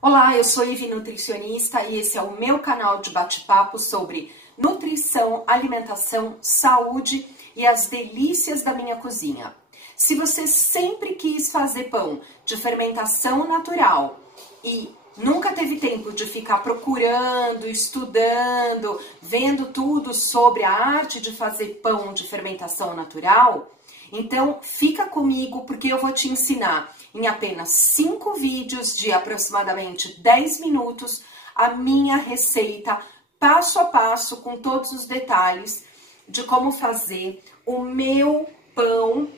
Olá, eu sou Ivi Nutricionista e esse é o meu canal de bate-papo sobre nutrição, alimentação, saúde e as delícias da minha cozinha. Se você sempre quis fazer pão de fermentação natural e nunca teve tempo de ficar procurando, estudando, vendo tudo sobre a arte de fazer pão de fermentação natural, então fica comigo porque eu vou te ensinar em apenas 5 vídeos de aproximadamente 10 minutos a minha receita passo a passo com todos os detalhes de como fazer o meu pão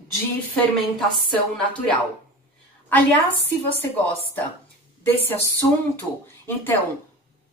de fermentação natural. Aliás, se você gosta desse assunto, então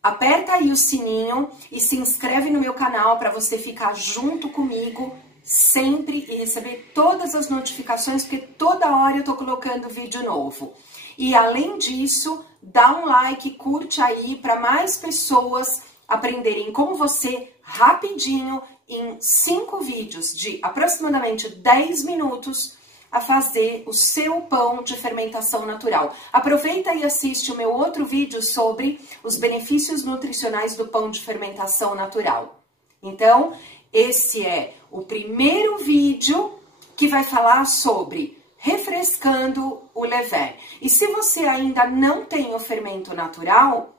aperta aí o sininho e se inscreve no meu canal para você ficar junto comigo sempre e receber todas as notificações, porque toda hora eu tô colocando vídeo novo. E além disso, dá um like, curte aí para mais pessoas aprenderem como você, rapidinho, em 5 vídeos de aproximadamente 10 minutos, a fazer o seu pão de fermentação natural. Aproveita e assiste o meu outro vídeo sobre os benefícios nutricionais do pão de fermentação natural. Então, esse é o primeiro vídeo que vai falar sobre refrescando o levain. E se você ainda não tem o fermento natural,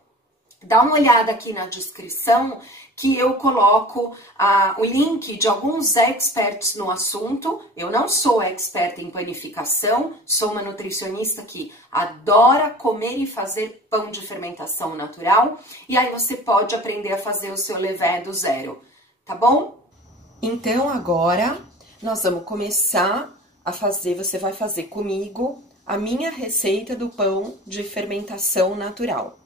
dá uma olhada aqui na descrição que eu coloco o link de alguns experts no assunto. Eu não sou expert em panificação, sou uma nutricionista que adora comer e fazer pão de fermentação natural. E aí você pode aprender a fazer o seu levain do zero, tá bom? Então agora nós vamos começar a fazer, você vai fazer comigo a minha receita do pão de fermentação natural.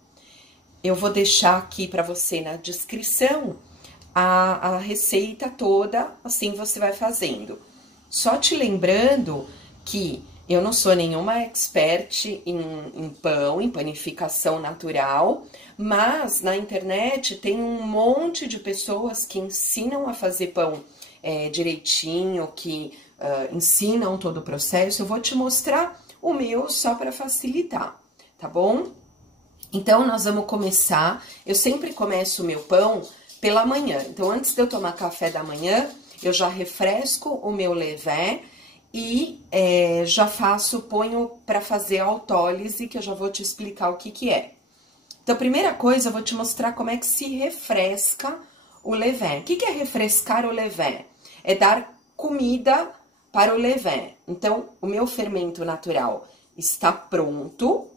Eu vou deixar aqui para você na descrição a receita toda, assim você vai fazendo. Só te lembrando que eu não sou nenhuma expert em pão, em panificação natural, mas na internet tem um monte de pessoas que ensinam a fazer pão direitinho, que ensinam todo o processo. Eu vou te mostrar o meu só para facilitar, tá bom? Então, nós vamos começar. Eu sempre começo o meu pão pela manhã. Então, antes de eu tomar café da manhã, eu já refresco o meu levain e já ponho para fazer a autólise, que eu já vou te explicar o que é. Então, primeira coisa, eu vou te mostrar como é que se refresca o levain. O que é refrescar o levain? É dar comida para o levain. Então, o meu fermento natural está pronto,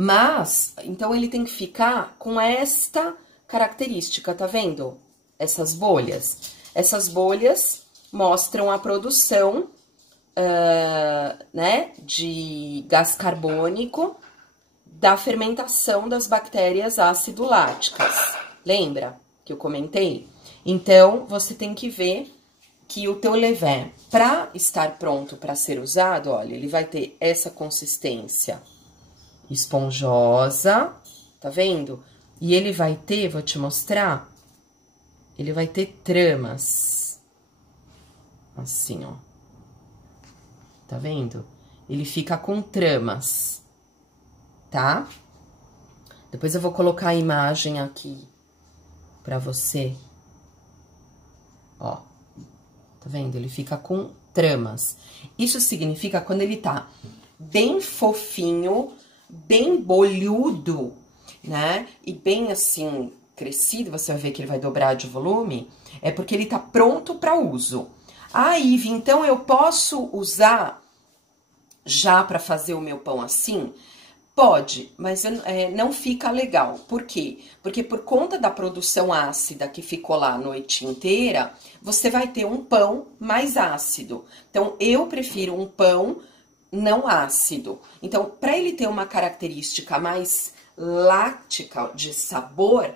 mas, então, ele tem que ficar com esta característica, tá vendo? Essas bolhas. Essas bolhas mostram a produção, né, de gás carbônico da fermentação das bactérias ácido-láticas. Lembra que eu comentei? Então, você tem que ver que o teu levain, para estar pronto para ser usado, olha, ele vai ter essa consistência esponjosa, tá vendo? E ele vai ter, vou te mostrar, ele vai ter tramas, assim, ó, tá vendo? Ele fica com tramas, tá? Depois eu vou colocar a imagem aqui pra você, ó, tá vendo? Ele fica com tramas. Isso significa quando ele tá bem fofinho, bem bolhudo, né? E bem assim, crescido, você vai ver que ele vai dobrar de volume, é porque ele tá pronto para uso. Ah, Ive, então eu posso usar já para fazer o meu pão assim? Pode, mas não fica legal. Por quê? Porque por conta da produção ácida que ficou lá a noite inteira, você vai ter um pão mais ácido. Então, eu prefiro um pão não ácido. Então, para ele ter uma característica mais láctica de sabor,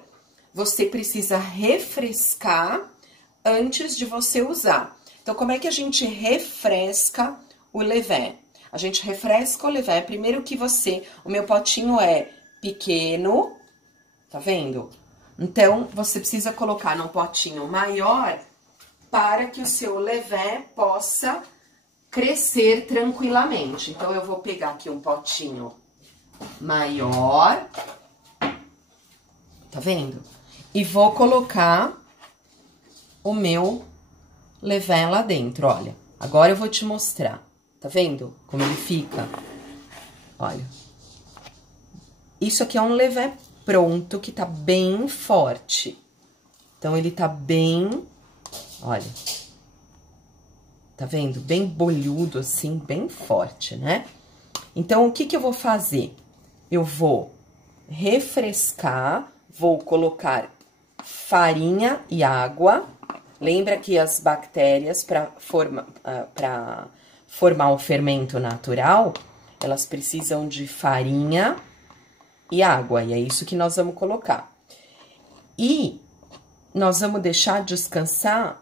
você precisa refrescar antes de você usar. Então, como é que a gente refresca o levain? A gente refresca o levain, primeiro que o meu potinho é pequeno, tá vendo? Então, você precisa colocar num potinho maior para que o seu levain possa crescer tranquilamente. Então, eu vou pegar aqui um potinho maior. Tá vendo? E vou colocar o meu levain lá dentro, olha. Agora eu vou te mostrar. Tá vendo como ele fica? Olha. Isso aqui é um levain pronto, que tá bem forte. Então, ele tá bem... Olha. Tá vendo? Bem bolhudo, assim, bem forte, né? Então, o que que eu vou fazer? Eu vou refrescar, vou colocar farinha e água. Lembra que as bactérias, para formar o fermento natural, elas precisam de farinha e água, e é isso que nós vamos colocar. E nós vamos deixar descansar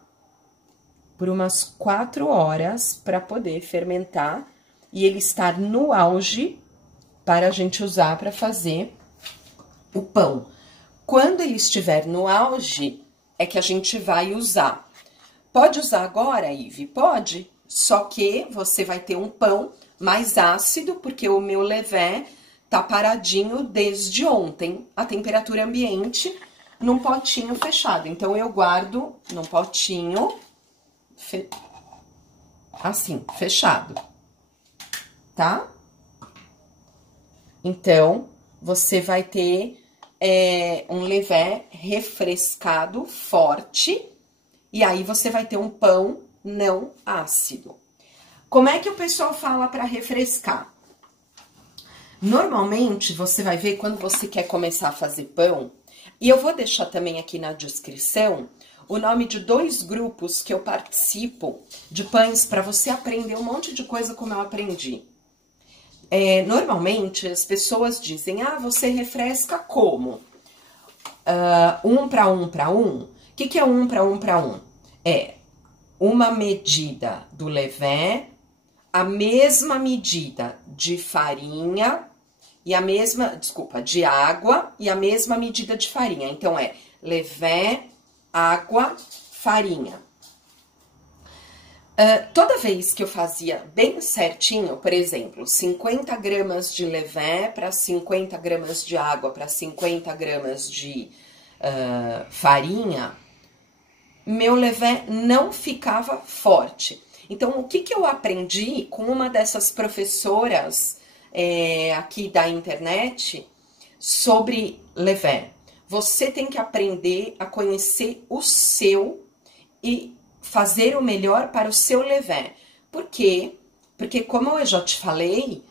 por umas 4 horas para poder fermentar e ele estar no auge para a gente usar para fazer o pão. Quando ele estiver no auge, é que a gente vai usar. Pode usar agora, Ive? Pode, só que você vai ter um pão mais ácido, porque o meu levain tá paradinho desde ontem, a temperatura ambiente, num potinho fechado. Então, eu guardo num potinho assim, fechado, tá? Então, você vai ter um levain refrescado, forte, e aí você vai ter um pão não ácido. Como é que o pessoal fala para refrescar? Normalmente, você vai ver quando você quer começar a fazer pão, e eu vou deixar também aqui na descrição o nome de 2 grupos que eu participo de pães para você aprender um monte de coisa como eu aprendi. Normalmente, as pessoas dizem, ah, você refresca como? 1 para 1 para 1? O que é 1 para 1 para 1? É uma medida do levain, a mesma medida de farinha e a mesma, desculpa, de água e a mesma medida de farinha. Então, é levain, água, farinha. Toda vez que eu fazia bem certinho, por exemplo, 50 gramas de levain para 50 gramas de água para 50 gramas de farinha, meu levain não ficava forte. Então, o que que eu aprendi com uma dessas professoras aqui da internet sobre levain? Você tem que aprender a conhecer o seu e fazer o melhor para o seu levain. Por quê? Porque, como eu já te falei,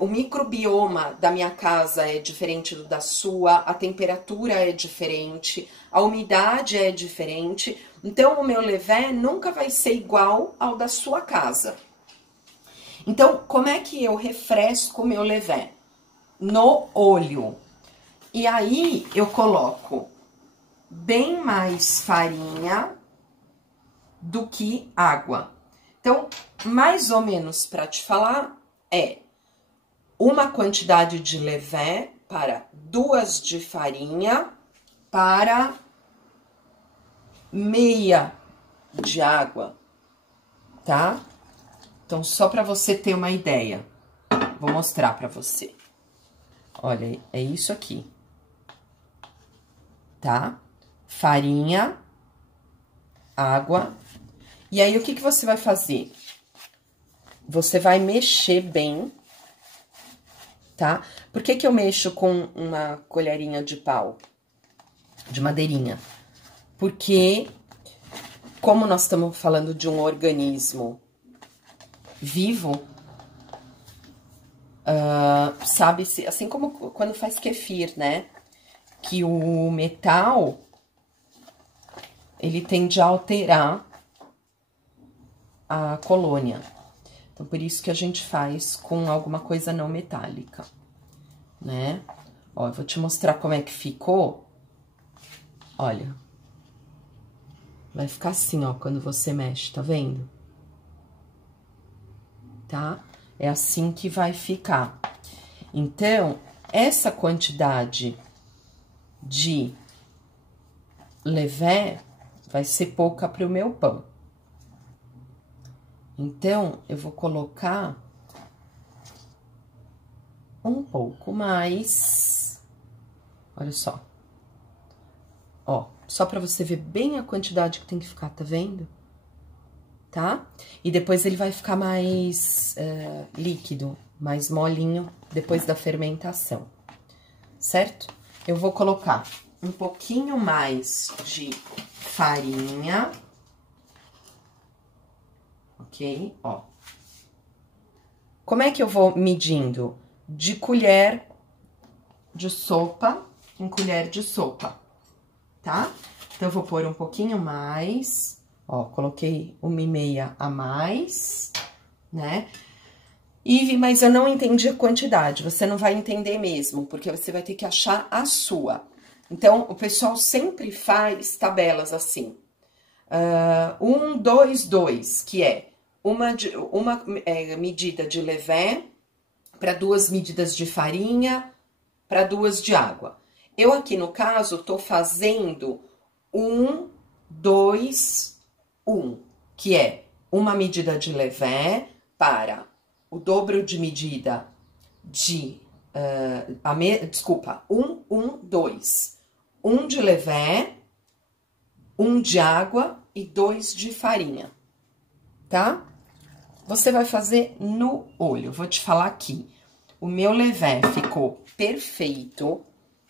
o microbioma da minha casa é diferente do da sua, a temperatura é diferente, a umidade é diferente. Então, o meu levain nunca vai ser igual ao da sua casa. Então, como é que eu refresco o meu levain? No olho. E aí, eu coloco bem mais farinha do que água. Então, mais ou menos para te falar, uma quantidade de levain para 2 de farinha para meia de água, tá? Então, só para você ter uma ideia, vou mostrar para você. Olha, é isso aqui, tá? Farinha, água. E aí, o que que você vai fazer? Você vai mexer bem, tá? Por que que eu mexo com uma colherinha de pau? De madeirinha? Porque, como nós estamos falando de um organismo vivo, sabe-se, assim como quando faz kefir, né? Que o metal, ele tende a alterar a colônia. Então, por isso que a gente faz com alguma coisa não metálica, né? Ó, eu vou te mostrar como é que ficou. Olha. Vai ficar assim, ó, quando você mexe, tá vendo? Tá? É assim que vai ficar. Então, essa quantidade de levain vai ser pouca para o meu pão. Então, eu vou colocar um pouco mais. Olha só. Ó, só pra você ver bem a quantidade que tem que ficar, tá vendo? Tá? E depois ele vai ficar mais líquido, mais molinho, depois da fermentação, certo? Eu vou colocar um pouquinho mais de farinha, ok? Ó. Como é que eu vou medindo? De colher de sopa em colher de sopa, tá? Então, eu vou pôr um pouquinho mais. Ó, coloquei 1,5 a mais, né? Ive, mas eu não entendi a quantidade. Você não vai entender mesmo, porque você vai ter que achar a sua. Então, o pessoal sempre faz tabelas assim. 1, 2, 2, que é uma medida de levé para 2 medidas de farinha para 2 de água. Eu aqui, no caso, tô fazendo 1, 2, 1, que é uma medida de levé para o dobro de medida de... desculpa, 1, 1, 2. 1 de levé, 1 de água e 2 de farinha, tá? Você vai fazer no olho. Vou te falar aqui. O meu levé ficou perfeito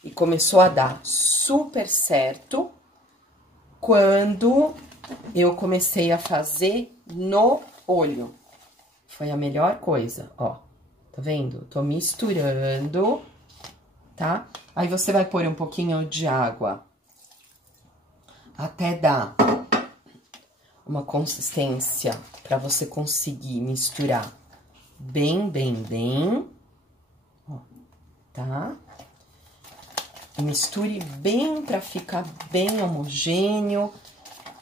e começou a dar super certo quando eu comecei a fazer no olho. Foi a melhor coisa, ó. Tá vendo? Tô misturando, tá? Aí você vai pôr um pouquinho de água até dar uma consistência pra você conseguir misturar bem, ó, tá? Misture bem pra ficar bem homogêneo,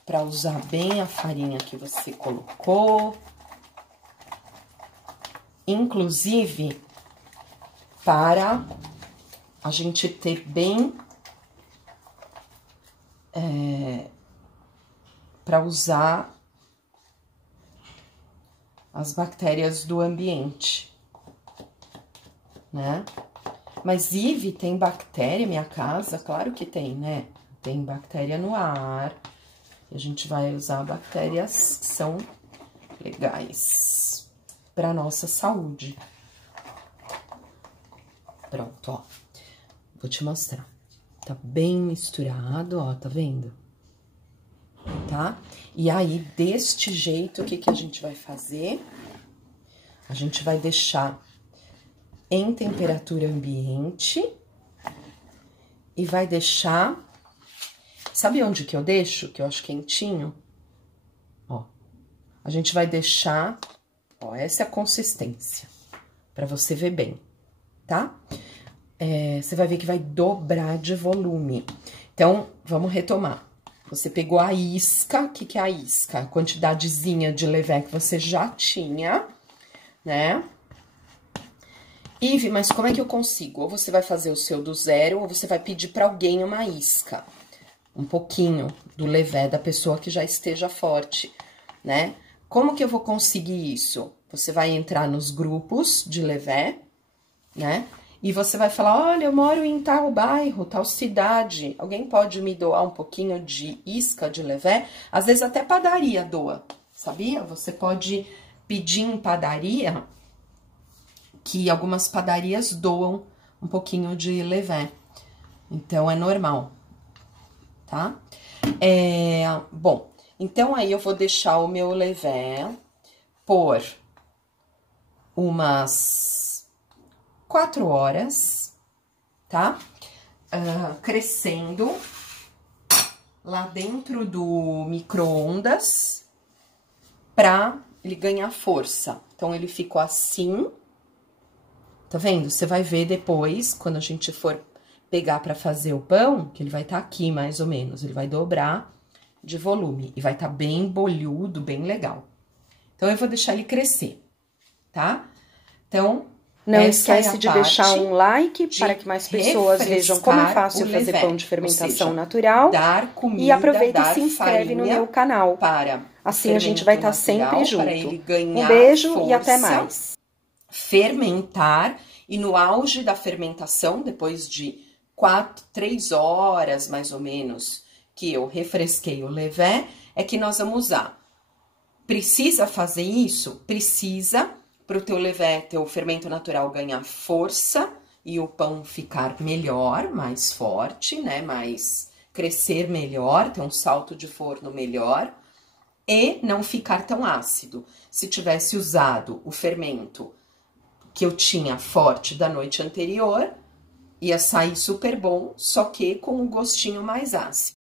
pra usar bem a farinha que você colocou. Inclusive, para a gente ter bem... para usar as bactérias do ambiente, né? Mas, Ive, tem bactéria em minha casa? Claro que tem, né? Tem bactéria no ar. E a gente vai usar bactérias que são legais para nossa saúde. Pronto, ó. Vou te mostrar. Tá bem misturado, ó, tá vendo? Tá? E aí, deste jeito, o que que a gente vai fazer? A gente vai deixar em temperatura ambiente e vai deixar... Sabe onde que eu deixo? Que eu acho quentinho? Ó, a gente vai deixar... Ó, essa é a consistência, pra você ver bem, tá? Você vai ver que vai dobrar de volume. Então, vamos retomar. Você pegou a isca, o que que é a isca? A quantidadezinha de levé que você já tinha, né? Ive, mas como é que eu consigo? Ou você vai fazer o seu do zero, ou você vai pedir pra alguém uma isca. Um pouquinho do levé da pessoa que já esteja forte, né? Como que eu vou conseguir isso? Você vai entrar nos grupos de levé, né? E você vai falar, olha, eu moro em tal bairro, tal cidade, alguém pode me doar um pouquinho de isca de levé? Às vezes até padaria doa, sabia? Você pode pedir em padaria, que algumas padarias doam um pouquinho de levé. Então, é normal, tá? Bom, então aí eu vou deixar o meu levé por umas 4 horas, tá? Crescendo lá dentro do micro-ondas pra ele ganhar força. Então, ele ficou assim, tá vendo? Você vai ver depois, quando a gente for pegar pra fazer o pão, que ele vai estar aqui, mais ou menos. Ele vai dobrar de volume e vai estar bem bolhudo, bem legal. Então, eu vou deixar ele crescer, tá? Então... Não esquece de deixar um like para que mais pessoas vejam como é fácil fazer pão de fermentação natural. E aproveita e se inscreve no meu canal. Assim a gente vai estar sempre junto. Um beijo e até mais. Fermentar E no auge da fermentação, depois de 3 horas mais ou menos que eu refresquei o levain, é que nós vamos usar. Precisa fazer isso? Precisa, para o teu levain, teu fermento natural ganhar força e o pão ficar melhor, mais forte, né? Crescer melhor, ter um salto de forno melhor e não ficar tão ácido. Se tivesse usado o fermento que eu tinha forte da noite anterior, ia sair super bom, só que com um gostinho mais ácido.